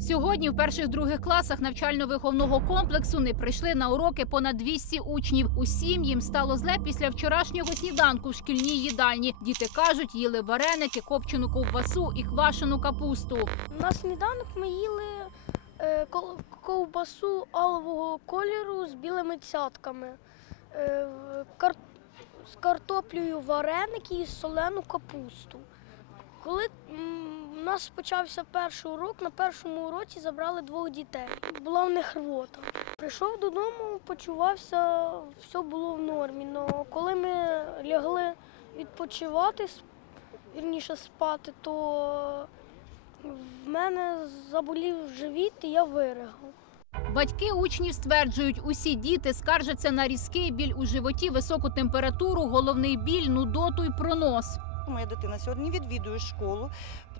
Сьогодні в перших-других класах навчально-виховного комплексу не прийшли на уроки понад 200 учнів. Усім їм стало зле після вчорашнього сніданку в шкільній їдальні. Діти кажуть, їли вареники, копчену ковбасу і квашену капусту. На сніданок ми їли е, ковбасу алового кольору з білими цятками, е, з картоплею вареники і солену капусту. Коли нас почався перший урок, на першому уроці забрали двох дітей. Була в них рвота. Прийшов додому, почувався, все було в нормі. Но коли ми лягли відпочивати, вірніше спати, то в мене заболів живіт і я виригав. Батьки учнів стверджують, усі діти скаржаться на різкий біль у животі, високу температуру, головний біль, нудоту й пронос. Моя дитина сьогодні відвідує школу,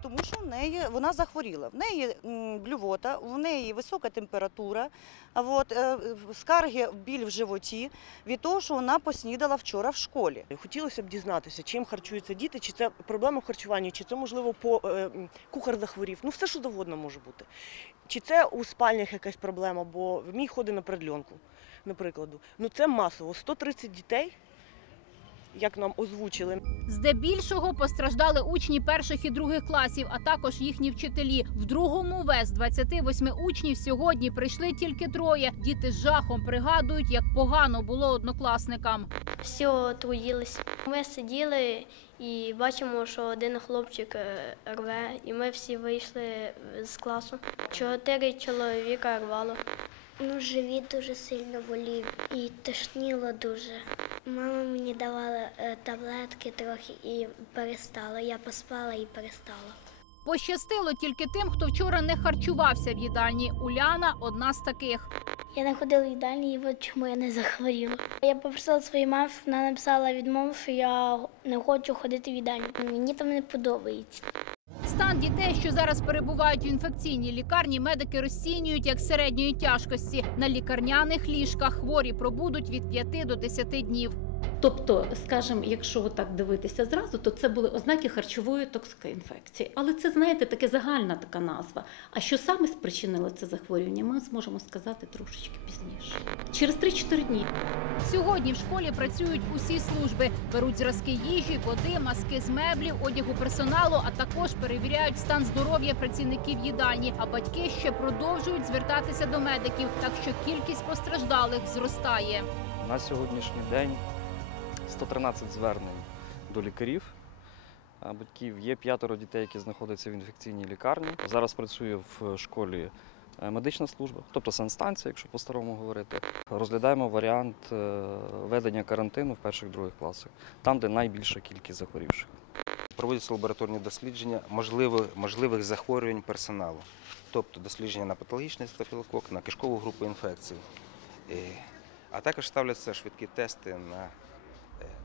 тому що в неї вона захворіла. В неї блювота, в неї висока температура, от, е, скарги біль в животі від того, що вона поснідала вчора в школі. Хотілося б дізнатися, чим харчуються діти, чи це проблема в харчуванні, чи це можливо по е, кухар захворів. Ну все що завгодно може бути. Чи це у спальнях якась проблема, бо мій ходить на предльонку, наприклад. Ну це масово. 130 дітей, як нам озвучили. Здебільшого постраждали учні перших і других класів, а також їхні вчителі. В другому В з 28 учнів сьогодні прийшли тільки троє. Діти з жахом пригадують, як погано було однокласникам. Все труїлись. Ми сиділи і бачимо, що один хлопчик е, рве, і ми всі вийшли з класу. Чотири чоловіка рвало. Ну, живіт дуже сильно болів і тошніло дуже. Мама мені давала е, таблетки трохи і перестала. Я поспала і перестала. Пощастило тільки тим, хто вчора не харчувався в їдальні. Уляна одна з таких. Я не ходила в їдальні, і от чому я не захворіла. Я попросила своїй мамі, вона написала відмову, що я не хочу ходити в їдальню. Мені там не подобається. Стан дітей, що зараз перебувають в інфекційній лікарні, медики розцінюють як середньої тяжкості. На лікарняних ліжках хворі пробудуть від 5 до 10 днів. Тобто, скажімо, якщо так дивитися зразу, то це були ознаки харчової токсикоінфекції. Але це, знаєте, таке загальна така назва. А що саме спричинило це захворювання, ми зможемо сказати трошечки пізніше. Через 3-4 дні. Сьогодні в школі працюють усі служби, беруть зразки їжі, води, маски з меблів, одягу персоналу, а також перевіряють стан здоров'я працівників їдальні. А батьки ще продовжують звертатися до медиків, так що кількість постраждалих зростає. На сьогоднішній день 113 звернень до лікарів. Батьків є п'ятеро дітей, які знаходяться в інфекційній лікарні. Зараз працює в школі е, медична служба, тобто санстанція, якщо по-старому говорити. Розглядаємо варіант е, ведення карантину в перших других класах, там, де найбільша кількість захворівших. Проводяться лабораторні дослідження можливих, можливих захворювань персоналу, тобто дослідження на патологічний стафілокок, на кишкову групу інфекцій. Е, А також ставляться швидкі тести на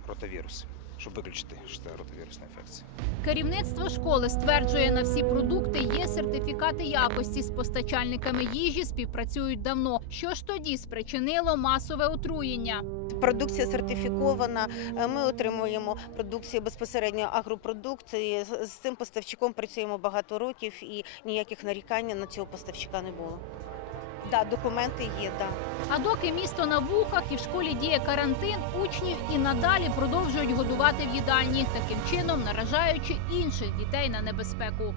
ротавірус, щоб виключити, що це ротавірусна інфекція. Керівництво школи стверджує, на всі продукти є сертифікати якості. З постачальниками їжі співпрацюють давно. Що ж тоді спричинило масове отруєння? Продукція сертифікована. е, Ми отримуємо продукцію безпосередньо агропродукції. З з цим поставщиком працюємо багато років і ніяких нарікань на цього поставщика не було. Да, документи є, да. А доки місто на вухах і в школі діє карантин, учнів і надалі продовжують годувати в їдальні, таким чином наражаючи інших дітей на небезпеку.